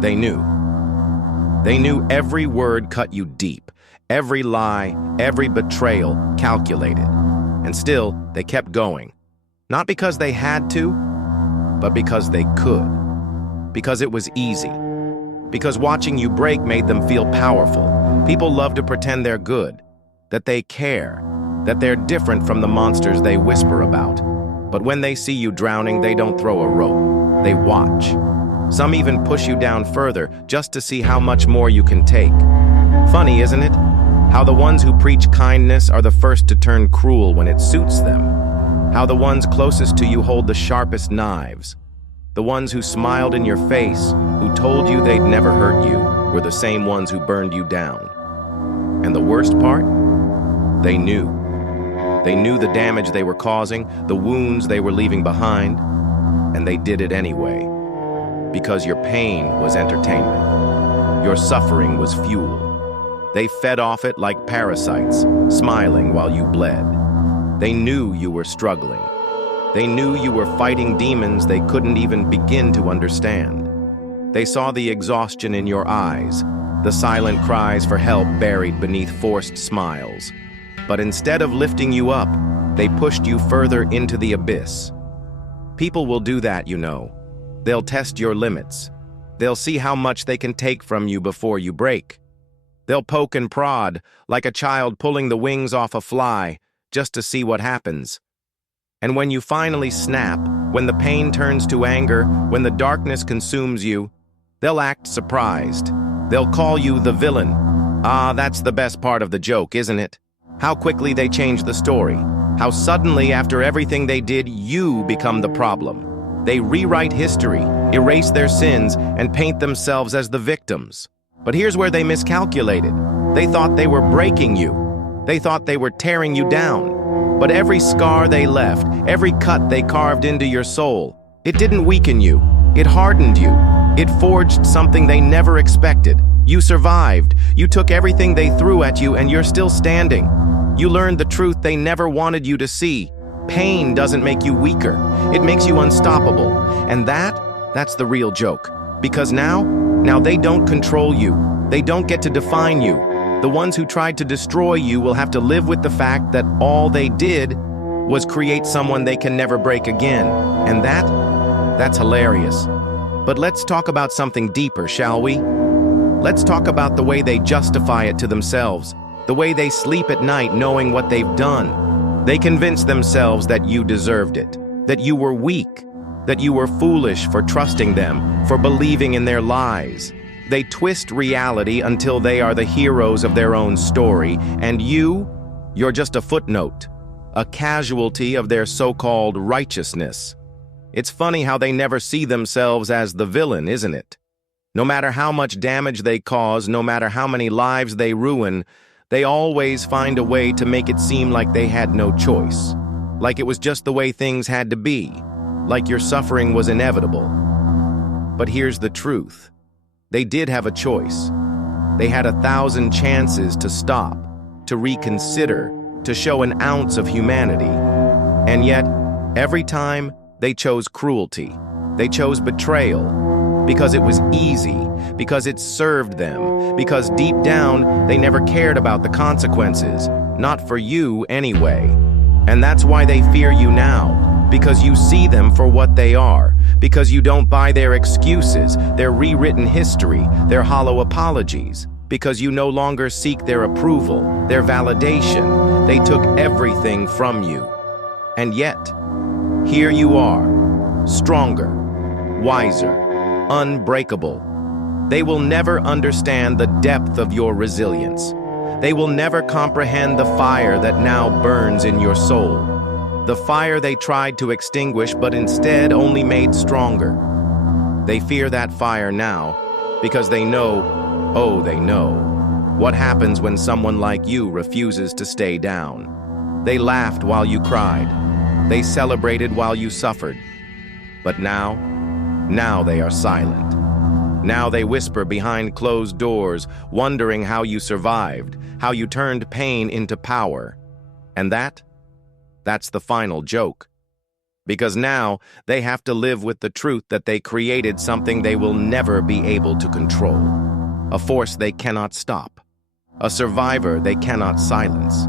They knew. They knew every word cut you deep, every lie, every betrayal calculated. And still, they kept going. Not because they had to, but because they could. Because it was easy. Because watching you break made them feel powerful. People love to pretend they're good, that they care, that they're different from the monsters they whisper about. But when they see you drowning, they don't throw a rope. They watch. Some even push you down further just to see how much more you can take. Funny, isn't it? How the ones who preach kindness are the first to turn cruel when it suits them. How the ones closest to you hold the sharpest knives. The ones who smiled in your face, who told you they'd never hurt you, were the same ones who burned you down. And the worst part? They knew. They knew the damage they were causing, the wounds they were leaving behind, and they did it anyway. Because your pain was entertainment. Your suffering was fuel. They fed off it like parasites, smiling while you bled. They knew you were struggling. They knew you were fighting demons they couldn't even begin to understand. They saw the exhaustion in your eyes, the silent cries for help buried beneath forced smiles. But instead of lifting you up, they pushed you further into the abyss. People will do that, you know. They'll test your limits. They'll see how much they can take from you before you break. They'll poke and prod, like a child pulling the wings off a fly, just to see what happens. And when you finally snap, when the pain turns to anger, when the darkness consumes you, they'll act surprised. They'll call you the villain. Ah, that's the best part of the joke, isn't it? How quickly they change the story. How suddenly, after everything they did, you become the problem. They rewrite history, erase their sins, and paint themselves as the victims. But here's where they miscalculated. They thought they were breaking you. They thought they were tearing you down. But every scar they left, every cut they carved into your soul, it didn't weaken you. It hardened you. It forged something they never expected. You survived. You took everything they threw at you, and you're still standing. You learned the truth they never wanted you to see. Pain doesn't make you weaker. It makes you unstoppable. And that's the real joke. Because now they don't control you. They don't get to define you. The ones who tried to destroy you will have to live with the fact that all they did was create someone they can never break again. And that's hilarious. But let's talk about something deeper, shall we? Let's talk about the way they justify it to themselves, the way they sleep at night knowing what they've done. They convince themselves that you deserved it, that you were weak, that you were foolish for trusting them, for believing in their lies. They twist reality until they are the heroes of their own story, and you're just a footnote, a casualty of their so-called righteousness. It's funny how they never see themselves as the villain, isn't it? No matter how much damage they cause, no matter how many lives they ruin, they always find a way to make it seem like they had no choice, like it was just the way things had to be, like your suffering was inevitable. But here's the truth. They did have a choice. They had 1,000 chances to stop, to reconsider, to show an ounce of humanity. And yet, every time, they chose cruelty. They chose betrayal. Because it was easy, because it served them, because deep down, they never cared about the consequences. Not for you, anyway. And that's why they fear you now, because you see them for what they are, because you don't buy their excuses, their rewritten history, their hollow apologies, because you no longer seek their approval, their validation. They took everything from you. And yet, here you are, stronger, wiser, unbreakable. They will never understand the depth of your resilience. They will never comprehend the fire that now burns in your soul. The fire they tried to extinguish but instead only made stronger. They fear that fire now because they know, oh, they know, what happens when someone like you refuses to stay down. They laughed while you cried. They celebrated while you suffered. But now they are silent. Now they whisper behind closed doors, wondering how you survived, how you turned pain into power. And that's the final joke. Because now they have to live with the truth that they created something they will never be able to control, a force they cannot stop, a survivor they cannot silence,